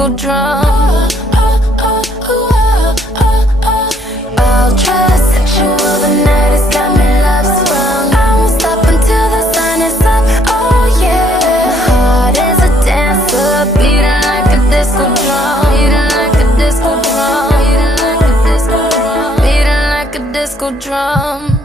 disco drum. Ultra-sexual, the night has got me love sprung. I won't stop until the sun is up, oh yeah. My heart is a dancer, beating like a disco drum. Beating like a disco drum. Beating like a disco drum. Beating like a disco drum.